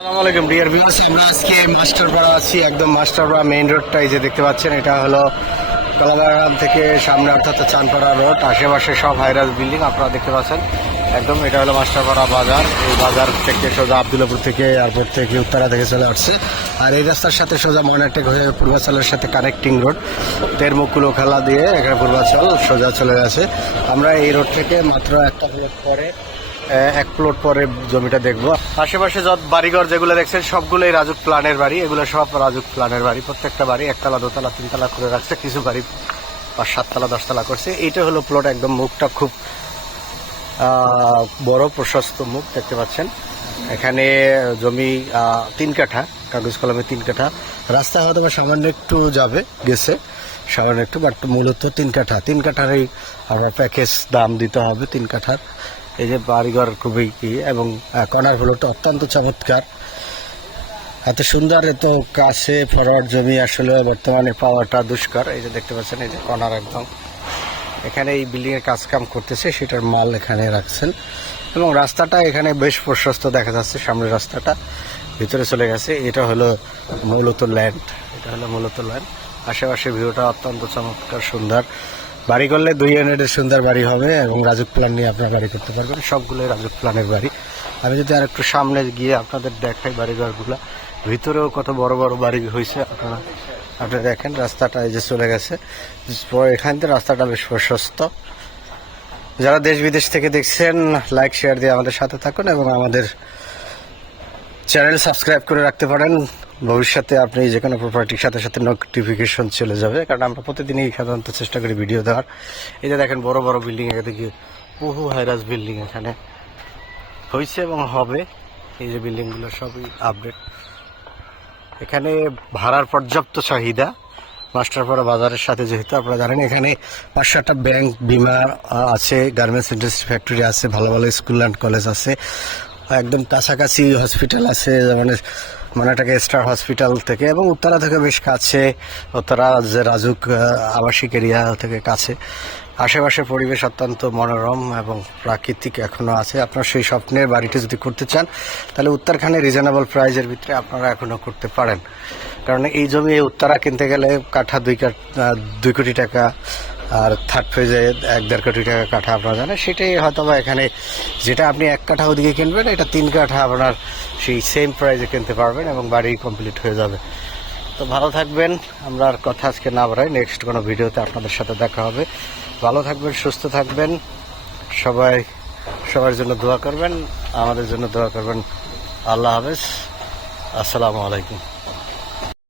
আসসালামু dear viewers আমরা আজকে মাস্টারপাড়া আছি, একদম মাস্টারপাড়া মেইন রোডটাই যে দেখতে পাচ্ছেন, এটা হলো কলাবাগান থেকে সামনে অর্থাৎ চানপাড়া রোড আশেপাশে সব হাইরাজ বিল্ডিং আপনারা দেখতে পাচ্ছেন। একদম, এটা হলো মাস্টারপাড়া বাজার। এই বাজার থেকে সোজা আবদুল্লাপুর থেকে এয়ারপোর্ট থেকে উত্তরা থেকে চলে আসছে। আর এই রাস্তার সাথে সোজা ময়নাটেক হয়ে পূর্বাচলের সাথে কানেক্টিং রোড তের তেরমুকুলো খেলা দিয়ে এখানে পূর্বাচল সোজা চলে গেছে। আমরা এই রোড থেকে মাত্র একটা প্লট পরে এক প্লট পরে জমিটা দেখব। আশেপাশে যত বাড়িঘর যেগুলো দেখছেন, সবগুলোই রাজুক প্লানের বাড়ি। এগুলো সব রাজুক প্লানের বাড়ি। প্রত্যেকটা বাড়ি একতলা, দোতলা, তিনতলা করে রাখছে। কিছু বাড়ি পাঁচ সাততলা দশতলা করছে। এইটা হলো প্লট একদম মুখটা খুব বড় প্রশস্ত মুখ দেখতে পাচ্ছেন। এখানে জমি তিন কাঠা, কাগজ কলমে তিন কাঠা। রাস্তা হয়তো সামান্য একটু যাবে, গেছে। সামান্য একটু বাট মূলত তিন কাঠা। তিন কাঠারই আমরা প্যাকেজ দাম দিতে হবে তিন কাঠার। এই যে বাড়িঘর খুবই কি এবং কর্নার ফ্লোরটা অত্যন্ত চমৎকার। এত সুন্দর, এত কাছে ফরওয়ার্ড জমি আসলে বর্তমানে পাওয়াটা দুষ্কর। এই যে দেখতে পাচ্ছেন, এই যে কর্নার একদম এখানে এই বিল্ডিং এর কাজ কাম করতেছে, সেটার মাল এখানে রাখছেন। এবং রাস্তাটা এখানে বেশ প্রশস্ত দেখা যাচ্ছে, সামনের রাস্তাটা ভিতরে চলে গেছে। এটা হলো মূলত ল্যান্ড এটা হলো মূলত ল্যান্ড আশেপাশে ভিউটা অত্যন্ত চমৎকার, সুন্দর। বাড়ি করলে দুই ইউনিটের সুন্দর বাড়ি হবে এবং রাজুক প্ল্যান নিয়ে আপনারা বাড়ি করতে পারবেন। সবগুলোই রাজুক প্ল্যানের বাড়ি। আমি যদি আর একটু সামনে গিয়ে আপনাদের দেখাই বাড়িঘরগুলো ভিতরেও কত বড় বড় বাড়ি হয়েছে আপনারা আপনি দেখেন, রাস্তাটা এই যে চলে গেছে। এখান থেকে রাস্তাটা বেশ প্রশস্ত। যারা দেশ বিদেশ থেকে দেখছেন লাইক শেয়ার দিয়ে আমাদের সাথে থাকুন এবং আমাদের চ্যানেল সাবস্ক্রাইব করে রাখতে পারেন। ভবিষ্যতে আপনি যে কোনো প্রপার্টির সাথে সাথে নোটিফিকেশন চলে যাবে। কারণ আমরা প্রতিদিনই সাধারণত চেষ্টা করি ভিডিও দেওয়ার। এই যে দেখেন, বড় বড় বিল্ডিং এখানে দেখি বহু হাইরাস বিল্ডিং এখানে হয়েছে এবং হবে। এই যে বিল্ডিংগুলো সবই আপডেট এখানে ভাড়ার পর্যাপ্ত চাহিদা। মাস্টারপাড়া বাজারের সাথে যেহেতু আপনারা জানেন, এখানে পাঁচ সাতটা ব্যাংক, বিমা আছে গার্মেন্টস ইন্ডাস্ট্রি ফ্যাক্টরি আছে, ভালো ভালো স্কুল অ্যান্ড কলেজ আছে, একদম কাছাকাছি হসপিটাল আছে মানে মানাটাকে স্টার হসপিটাল থেকে এবং উত্তরা থেকে বেশ কাছে, উত্তরা যে রাজুক আবাসিক এরিয়া থেকে কাছে। আশেপাশে পরিবেশ অত্যন্ত মনোরম এবং প্রাকৃতিক এখনও আছে। আপনার সেই স্বপ্নের বাড়িটি যদি করতে চান, তাহলে উত্তরখানে রিজনেবল প্রাইজের ভিতরে আপনারা এখনও করতে পারেন। কারণ এই জমি উত্তরা কিনতে গেলে কাঠা দুই কাঠ দুই কোটি টাকা আর থার্ড ফেজে এক দেড় কোটি টাকা কাঠা আপনারা জানেন, সেটাই হয়তো বা এখানে যেটা আপনি এক কাঠা ওদিকে কিনবেন, এটা তিন কাঠা আপনার সেই সেম প্রাইজে কিনতে পারবেন এবং বাড়ি কমপ্লিট হয়ে যাবে। তো ভালো থাকবেন, আমরা আর কথা আজকে না বাড়াই নেক্সট কোনো ভিডিওতে আপনাদের সাথে দেখা হবে। ভালো থাকবেন, সুস্থ থাকবেন, সবাই, সবার জন্য দোয়া করবেন, আমাদের জন্য দোয়া করবেন। আল্লাহ হাফেজ, আসসালামু আলাইকুম।